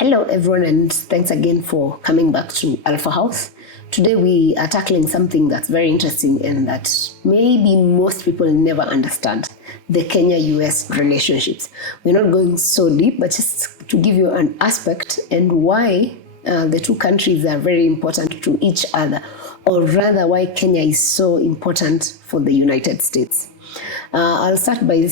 Hello everyone, and thanks again for coming back to Alpha House. Today we are tackling something that's very interesting and that maybe most people never understand: the Kenya-US relationships. We're not going so deep, but just to give you an aspect and why the two countries are very important to each other, or rather why Kenya is so important for the United States. I'll start by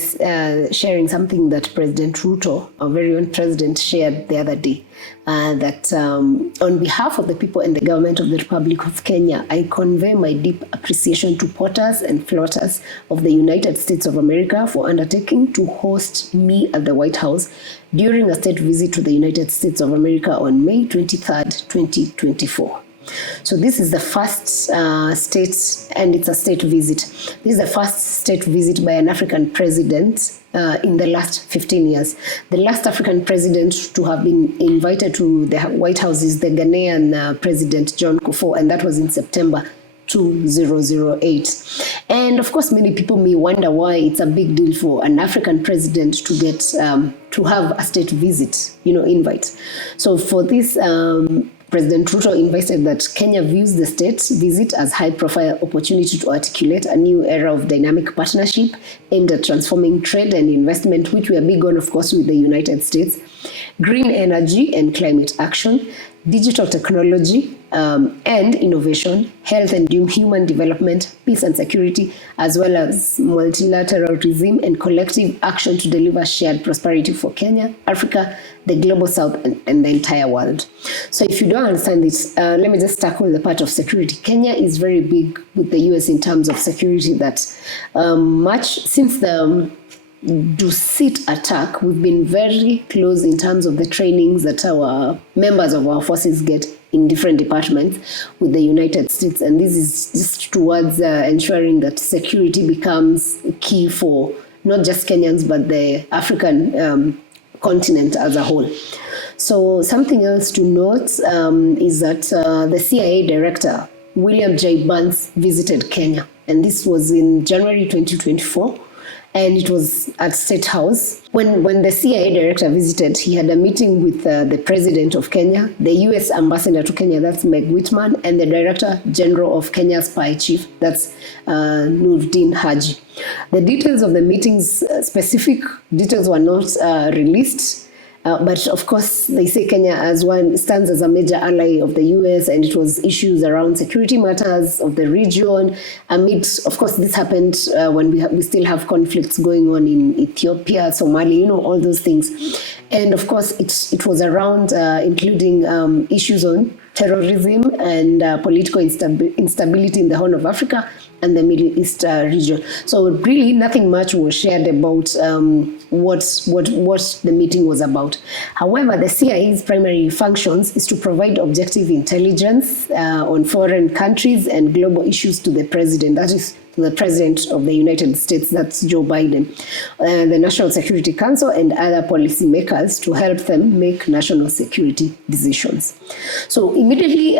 sharing something that President Ruto, our very own president, shared the other day. That on behalf of the people and the government of the Republic of Kenya, I convey my deep appreciation to porters and floaters of the United States of America for undertaking to host me at the White House during a state visit to the United States of America on May 23rd, 2024. So this is the first state, and it's a state visit. This is the first state visit by an African president in the last 15 years. The last African president to have been invited to the White House is the Ghanaian President John Kufuor, and that was in September 2008. And of course, many people may wonder why it's a big deal for an African president to get to have a state visit, invite. So for this, President Ruto invited that Kenya views the state visit as high-profile opportunity to articulate a new era of dynamic partnership aimed at transforming trade and investment, which we are big on, of course, with the United States, green energy and climate action, digital technology and innovation, health and human development, peace and security, as well as multilateralism and collective action to deliver shared prosperity for Kenya, Africa, the global south, and the entire world. So if you don't understand this, let me just tackle the part of security. Kenya is very big with the US in terms of security, that much since the Dusit attack, we've been very close in terms of the trainings that our members of our forces get in different departments with the United States. And this is just towards ensuring that security becomes key for not just Kenyans, but the African continent as a whole. So something else to note is that the CIA director, William J. Burns, visited Kenya. And this was in January 2024. And it was at State House. When the CIA director visited, he had a meeting with the president of Kenya, the US ambassador to Kenya, that's Meg Whitman, and the director general of Kenya's spy chief, that's Nuruddin Haji. The details of the meetings, specific details were not released. But of course, they say Kenya stands as a major ally of the US, and it was issues around security matters of the region. Amidst, of course, this happened when we still have conflicts going on in Ethiopia, Somalia, all those things. And of course, it was around including issues on terrorism and political instability in the Horn of Africa and the Middle East region. So really nothing much was shared about what the meeting was about. However, the CIA's primary functions is to provide objective intelligence on foreign countries and global issues to the president, that is the President of the United States, that's Joe Biden, the National Security Council, and other policymakers to help them make national security decisions. So immediately,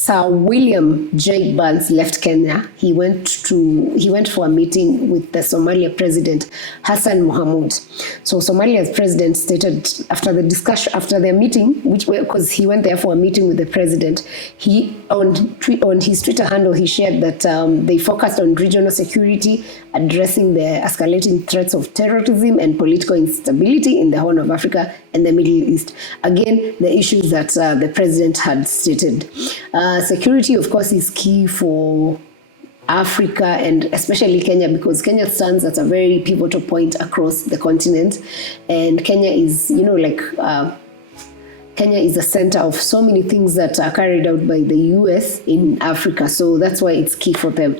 Sir William J. Burns left Kenya. He went for a meeting with the Somalia President Hassan Mohamud. So Somalia's president stated after their meeting, because he went there for a meeting with the president, he on his Twitter handle he shared that they focused on regional security, addressing the escalating threats of terrorism and political instability in the Horn of Africa and the Middle East. Again, the issues that the president had stated. Security, of course, is key for Africa and especially Kenya, because Kenya stands at a very pivotal point across the continent, and Kenya is, Kenya is the center of so many things that are carried out by the US in Africa. So that's why it's key for them.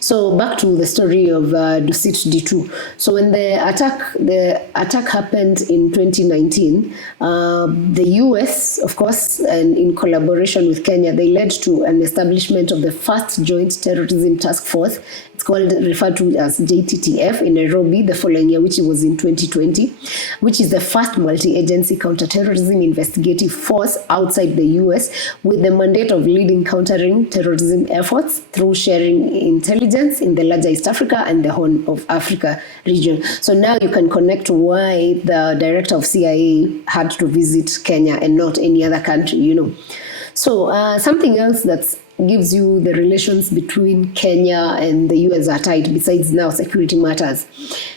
So back to the story of Dusit D2. So when the attack happened in 2019, the US, of course, and in collaboration with Kenya, they led to an establishment of the first Joint Terrorism Task Force. It's referred to as JTTF in Nairobi the following year, which was in 2020, which is the first multi-agency counterterrorism investigative force outside the US, with the mandate of leading countering terrorism efforts through sharing intelligence in the larger East Africa and the Horn of Africa region. So now you can connect why the director of CIA had to visit Kenya and not any other country, you know. So something else that gives you the relations between Kenya and the US are tight, besides now security matters.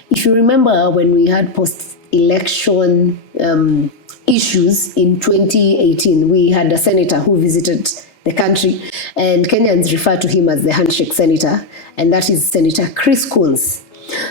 If you remember when we had post-election issues in 2018, we had a senator who visited the country, and Kenyans refer to him as the handshake senator, and that is Senator Chris Coons.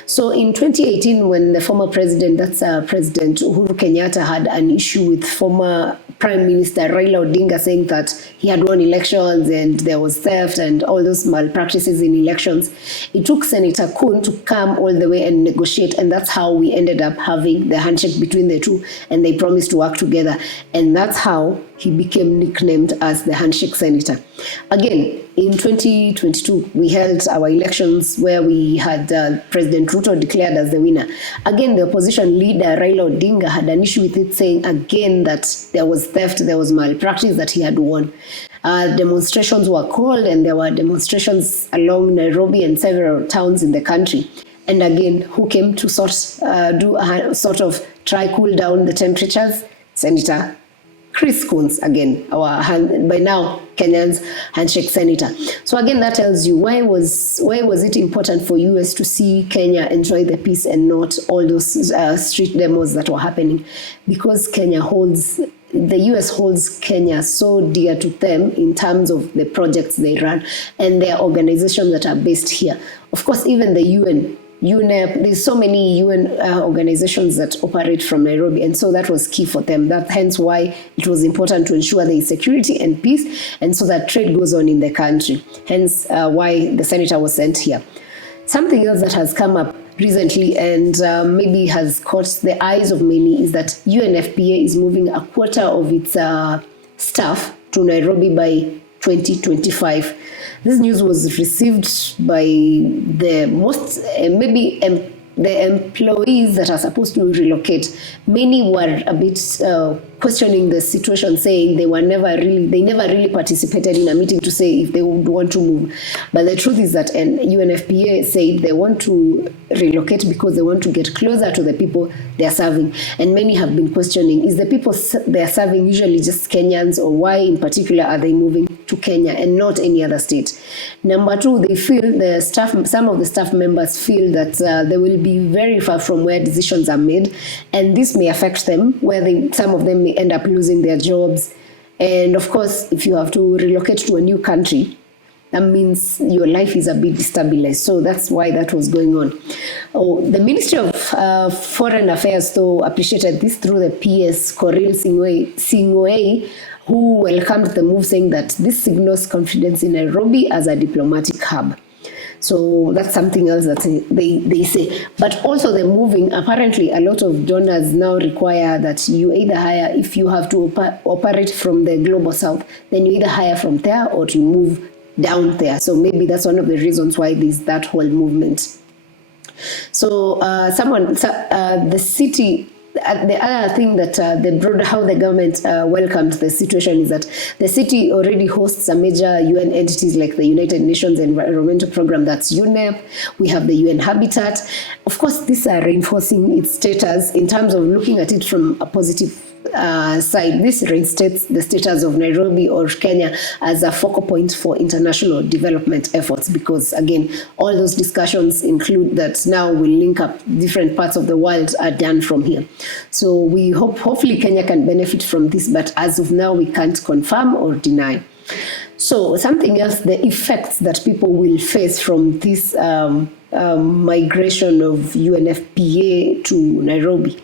So in 2018, when the former president, that's President Uhuru Kenyatta, had an issue with former Prime Minister Raila Odinga, saying that he had won elections and there was theft and all those malpractices in elections, it took Senator Coon to come all the way and negotiate, and that's how we ended up having the handshake between the two, and they promised to work together, and that's how he became nicknamed as the handshake senator. Again, in 2022, we held our elections where we had President Ruto declared as the winner. Again, the opposition leader, Raila Odinga, had an issue with it, saying again that there was theft, there was malpractice, that he had won. Demonstrations were called, and there were demonstrations along Nairobi and several towns in the country. And again, who came to do a sort of try cool down the temperatures? Senator Chris Coons, again, by now Kenya's handshake senator. So again, that tells you why was it important for US to see Kenya enjoy the peace and not all those street demos that were happening? Because the US holds Kenya so dear to them in terms of the projects they run and their organizations that are based here. Of course, even the UN, UNEP, there's so many UN organizations that operate from Nairobi, and so that was key for them. That hence why it was important to ensure there is security and peace, and so that trade goes on in the country. Hence why the senator was sent here. Something else that has come up recently and maybe has caught the eyes of many is that UNFPA is moving a quarter of its staff to Nairobi by 2025. This news was received by the the employees that are supposed to relocate. Many were a bit questioning the situation, saying they never really participated in a meeting to say if they would want to move. But the truth is that UNFPA said they want to relocate because they want to get closer to the people they are serving. And many have been questioning, is the people they are serving usually just Kenyans, or why in particular are they moving to Kenya and not any other state? Number two, they feel some of the staff members feel that they will be very far from where decisions are made, and this may affect them, where some of them may end up losing their jobs. And of course, if you have to relocate to a new country, that means your life is a bit destabilized. So that's why that was going on. The Ministry of Foreign Affairs, though, appreciated this through the PS Korir Sing'oei, who welcomed the move, saying that this signals confidence in Nairobi as a diplomatic hub. So that's something else that they say. But also the moving, apparently a lot of donors now require that you either hire, if you have to operate from the global south, then you either hire from there or you move down there. So maybe that's one of the reasons why there's that whole movement. So the city, the other thing that how the government welcomed the situation is that the city already hosts a major UN entities like the United Nations Environmental Program, that's UNEP. We have the UN Habitat. Of course, these are reinforcing its status in terms of looking at it from a positive side. This reinstates the status of Nairobi or Kenya as a focal point for international development efforts, because again, all those discussions include that now we link up different parts of the world are done from here. So we hopefully Kenya can benefit from this, but as of now we can't confirm or deny. So something else, the effects that people will face from this migration of UNFPA to Nairobi.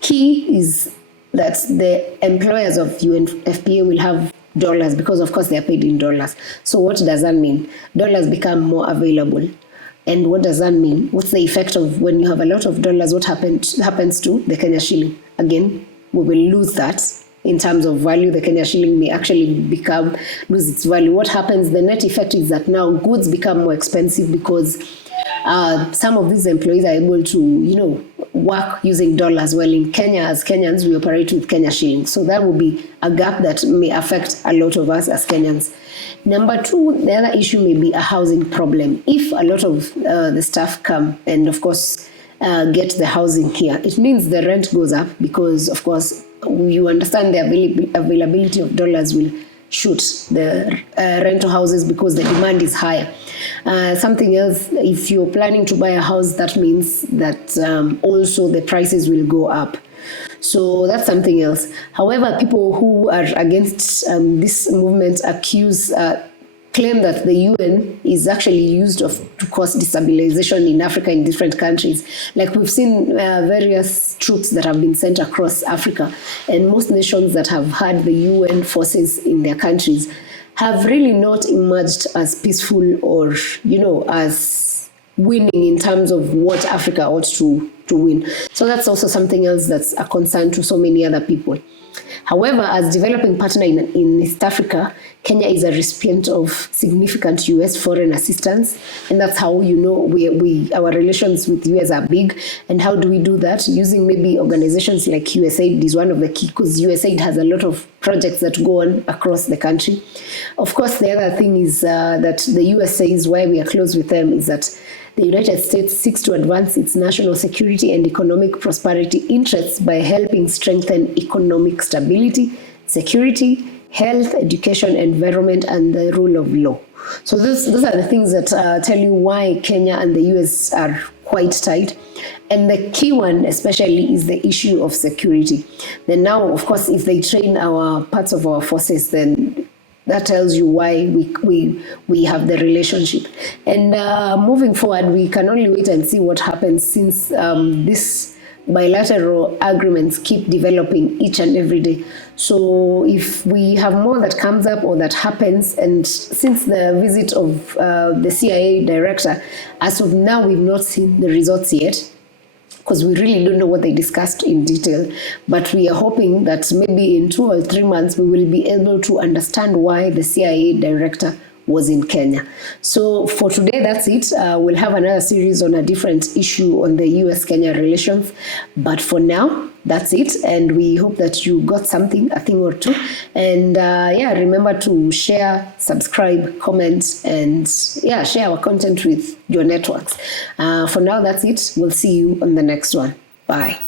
Key is that the employers of UNFPA will have dollars, because of course they are paid in dollars. So what does that mean? Dollars become more available. And what does that mean? What's the effect of when you have a lot of dollars? What happens to the Kenya shilling? Again, we will lose that in terms of value. The Kenya shilling may actually lose its value. What happens? The net effect is that now goods become more expensive because some of these employees are able to, work using dollars, while in Kenya, as Kenyans, we operate with Kenya shillings. So that will be a gap that may affect a lot of us as Kenyans. Number two, the other issue may be a housing problem. If a lot of the staff come and, of course, get the housing here, it means the rent goes up because, of course, you understand the availability of dollars will shoot the rental houses because the demand is higher. Something else, if you're planning to buy a house, that means that also the prices will go up. So that's something else. However, people who are against this movement claim that the UN is actually used to cause destabilization in Africa in different countries. Like we've seen various troops that have been sent across Africa, and most nations that have had the UN forces in their countries have really not emerged as peaceful or, as winning in terms of what Africa ought to win. So that's also something else that's a concern to so many other people. However, as developing partner in East Africa, Kenya is a recipient of significant US foreign assistance, and that's how our relations with US are big. And how do we do that? Using maybe organizations like USAID is one of the key, because USAID has a lot of projects that go on across the country. Of course, the other thing is that the US says why we are close with them is that the United States seeks to advance its national security and economic prosperity interests by helping strengthen economic stability, security, health, education, environment, and the rule of law. So those are the things that tell you why Kenya and the US are quite tight. And the key one especially is the issue of security. Then now, of course, if they train our parts of our forces, then that tells you why we have the relationship. And moving forward, we can only wait and see what happens, since these bilateral agreements keep developing each and every day. So if we have more that comes up or that happens, and since the visit of the CIA director, as of now, we've not seen the results yet, because we really don't know what they discussed in detail. But we are hoping that maybe in 2 or 3 months, we will be able to understand why the CIA director was in Kenya. So for today, that's it. We'll have another series on a different issue on the US-Kenya relations. But for now, that's it. And we hope that you got something, a thing or two. And remember to share, subscribe, comment, and share our content with your networks. For now, that's it. We'll see you on the next one. Bye.